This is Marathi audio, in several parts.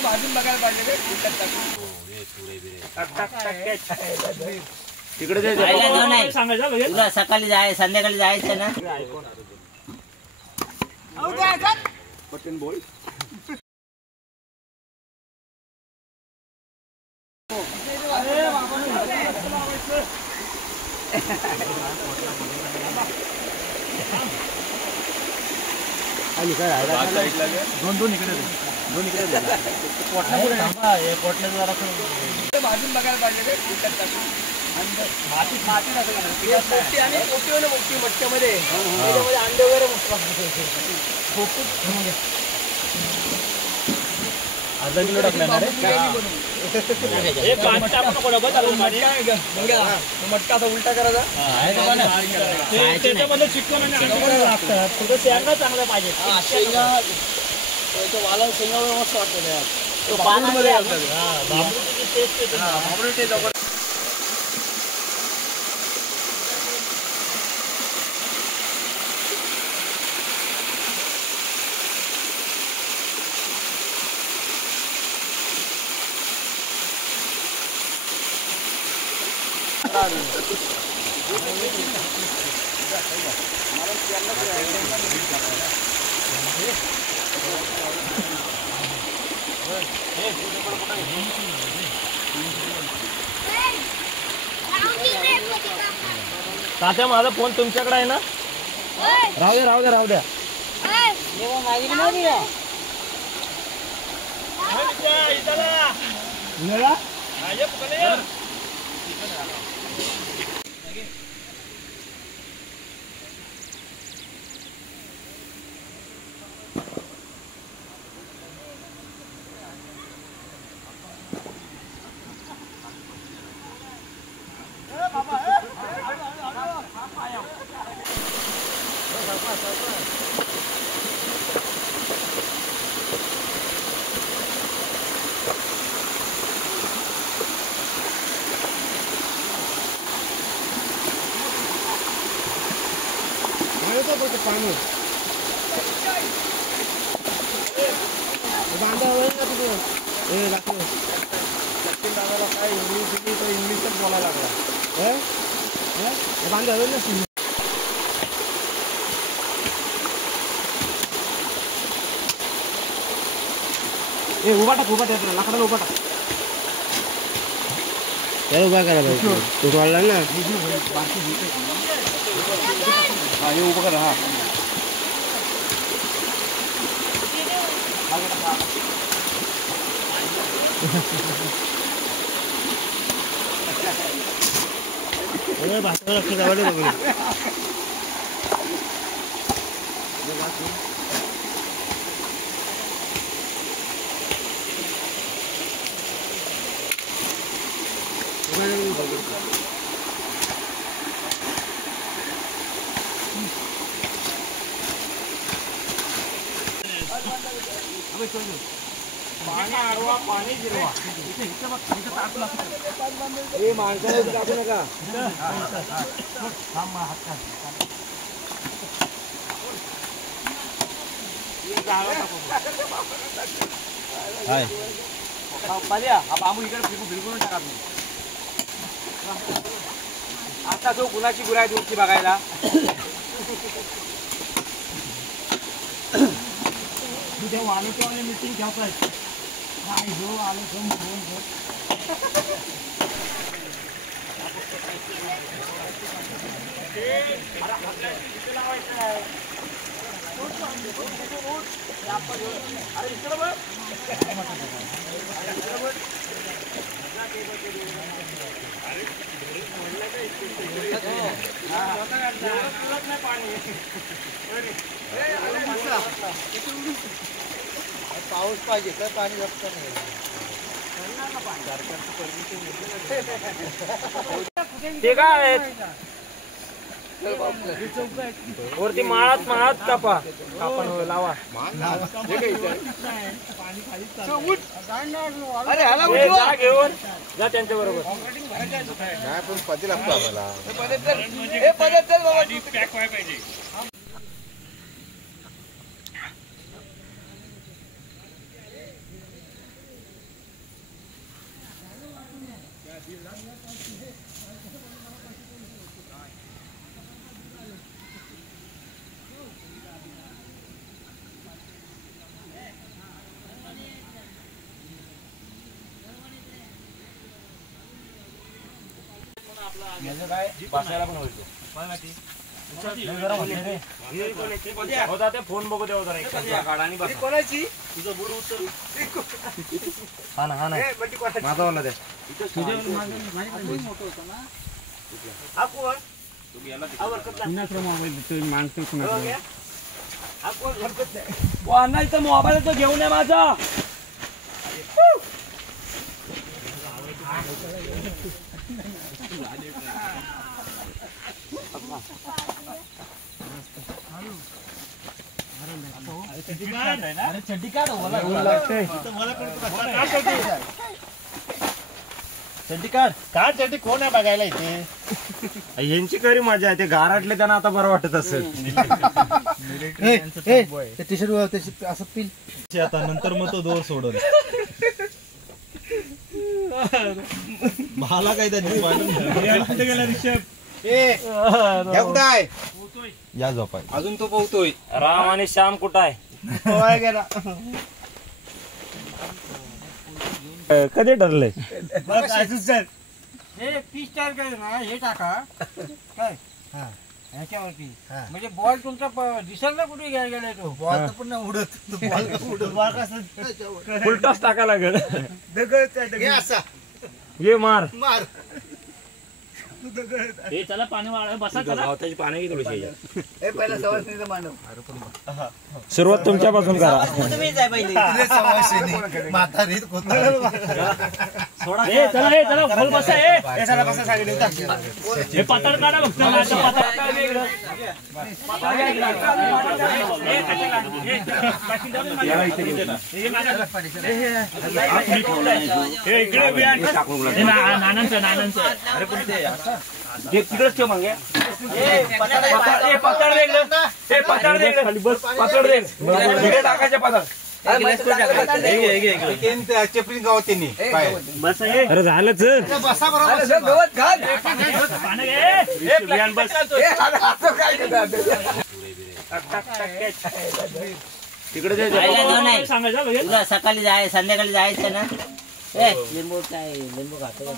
भाजून बघायला पाहिजे तिकडे तुला सकाळी जाय संध्याकाळी जायचं ना पटकन बोल दोन इकडे भाजून बघायला पाहिजे मोठी मटक्यामध्ये अंडे वगैरे अर्धा किलो टाकणार मटका असा उलटा करायचा त्याच्यामध्ये चिकन आणि अंडे लागतात थोडं शेंगा चांगला पाहिजे शेंगा वाला शेंगा मस्त वाटतं तात्या माझा फोन तुमच्याकडे आहे ना राहू द्या पाणी बांधा होईल ना तुझे हे लागतो सचिन दादाला काय इंग्लिशच बोलायला लागला बांधा होईल ना हे उभा टाक लाकडाला उभा टाक त्याला उभा करा तू वाढला ना हा हे उभं करा भाषा लक्ष द्यावं पाणी आडवा पाणी जिरवा हे माणसाला टाकू नका हा बांबू इकडे बिलकुल टाका आता जो कुणाची गुराय दूरची बघायला वाणीची मीटिंग घ्यायचं आलो फोन पाऊस पाहिजे तर पाणी जास्त नाही ते काय वरती माळात कापा लावा घेऊन जा त्यांच्या बरोबर नाही पण पती लागतो आम्हाला फोन बघू देऊ जरा कोणाची तुझं बुड उचल हा ना माझा वाला द्या हा कोण इथं मोबाईल तो घेऊन ये माझा चड्डी काढ काय चड्डी कोण आहे बघायला इथे यांची खरी मजा आहे ते गाराटले त्यांना आता बरं वाटत असेल टी शर्ट असं पिल आता नंतर मग तो दोर सोडल मला काय त्यांनी कुठे गेला रिषभ या झोपाय अजून तो पोहतोय राम आणि श्याम कुठं आहे गेला कधी ठरलंय हे टाका काय ह्याच्यावरती म्हणजे बॉल तुमचा दिसेल ना कुठे घ्यायला गेलाय तो बॉल तर पण उडत बॉल कसं उलटाच टाका लागेल असा ये मार चला पाणी वाढ बसा चला पाणी पहिला सवासनीचं मांडव सुरुवात तुमच्यापासून करा म्हातारीत चला खोल बसा हे पातळ काढा नानांचं तिकडेच ठेव मग पकड टाकायच्या पातळ चपली गावात त्यांनी अरे झालंच तिकडे सांगायचं सकाळी जाय संध्याकाळी जायचं ना लिंबू काय लिंबू खातो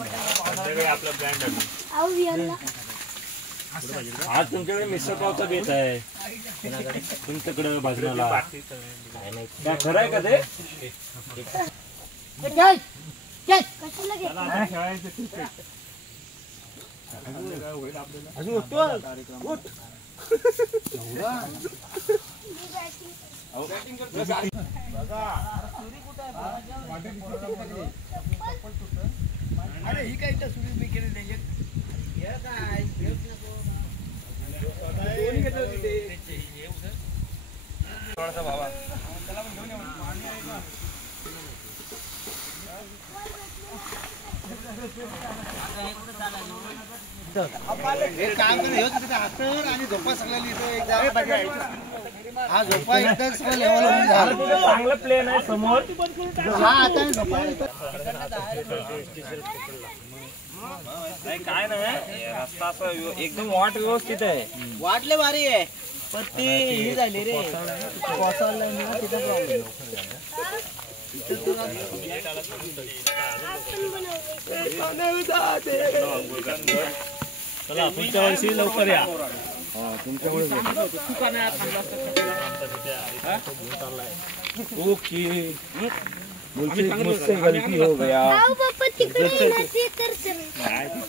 आपला ब्रँड आज तुमच्याकडे मिसळ पावचा बेत आहे तुमच्याकडे भाजण्याला काय खरं आहे का ते अरे ही काय सुरू मी केली काय थोडासा बाबा त्याला पण घेऊन एक काम कर आणि झोपा सगळ्या हा झोपा एकदम सगळं लेवल चांगलं प्लेन आहे समोर काय नाही रस्ता असं एकदम वाट व्यवस्थित आहे वाटले भारी आहे पण ती हे झाली रे कोसळलं ना तिथं प्रॉब्लेम चला पुढच्या वर्षी लवकर या ओके मुझसे गलती हो गया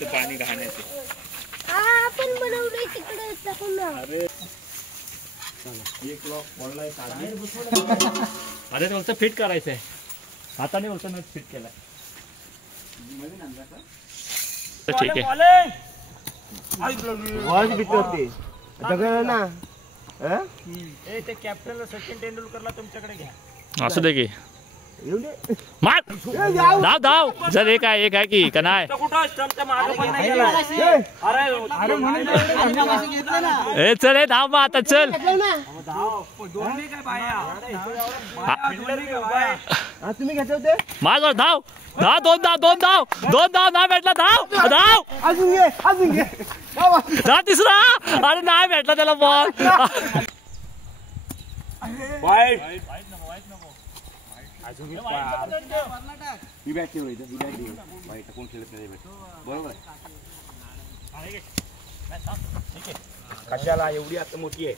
पाणी घाण्याचे आपण बनवलंय तिकडे अरे वरचं फिट करायचंय हाताने वरचं नट फिट केलाय ठीक आहे ते कॅप्टन सचिन तेंडुलकरला तुमच्याकडे घ्या असू दे की मार धाव धाव चल एक आहे की का नाही कुठं स्टंपच्या मागं पण नाही गेला. अरे ए चल ए धाव मग आता चल दोन्ही काय बाया तुम्ही घेतले होते माझ धाव धाव दोन धाव नाही भेटला धाव धाव अजून घे धाव तिसरा अरे नाही भेटला त्याला बॉल वाईट ही बॅट ठेव इथं, ही बॅट ठेव. वाईट कोण खेळत नाही बॅट. बरोबर आहे. कशाला एवढी आता मोठी आहे.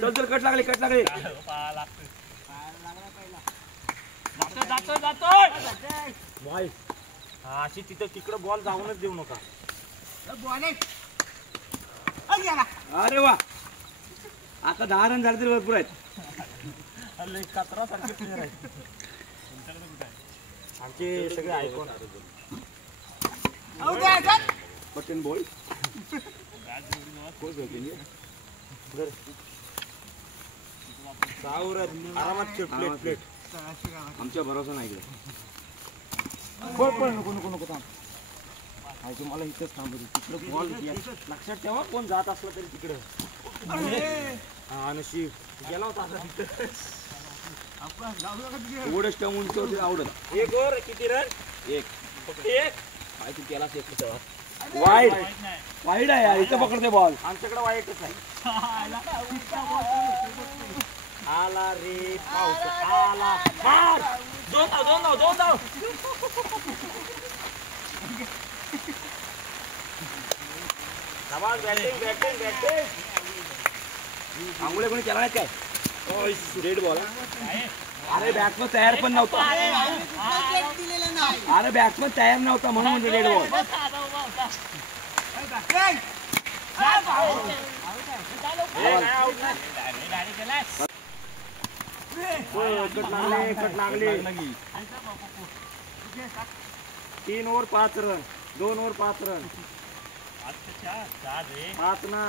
चल चल कट लागले बॉय अशी तिकडं बॉल जाऊनच देऊ नका. अरे वा आता 10 रन झाले तरी भरपूर आहेत. आमचे सगळे आयकॉन पटकन बॉल आरामात प्लेट आमच्या भरोसा नाही गेला. नको थांब. मला इथंच थांबू तिकडे बॉल लक्षात ठेवा कोण जात असलं तरी तिकडे. नशीब गेला होता एवढंच त्या उंचीवरती आवडत. एक ओव्हर किती रन? एक फक्त एक. माहिती केलाच एक वाईट वाईट आहे यार, इथं पकडते बॉल. आमच्याकडे वाईटच नाही. आला रे पाऊस आला. मार दोन धाव बॅटिंग आंघोळे कोणी केला नाही काय. Red ball. अरे बॅट्समन तयार पण नव्हता. अरे बॅट्समन तयार नव्हता म्हणून म्हणजे रेड बॉल. कट लागले 3 ओव्हर 5 रन 2 ओव्हर 5 रन 5 ना.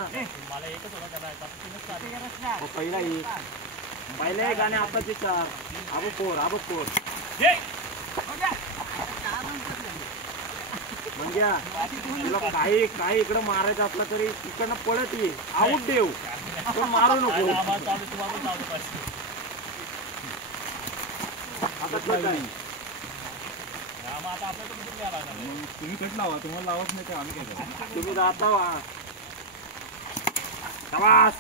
पहिला एक आणि आताचे 4. अब 4 म्हणजे तुला काही इकडं मारायचं असलं तरी इकडनं पळत ये. आऊट देऊ पण मारू नको. आता कट आहे. तुम्ही कट लावा, तुम्हाला लावत नाही तर आम्ही काय करू. तुम्ही जाता वा. शाबास.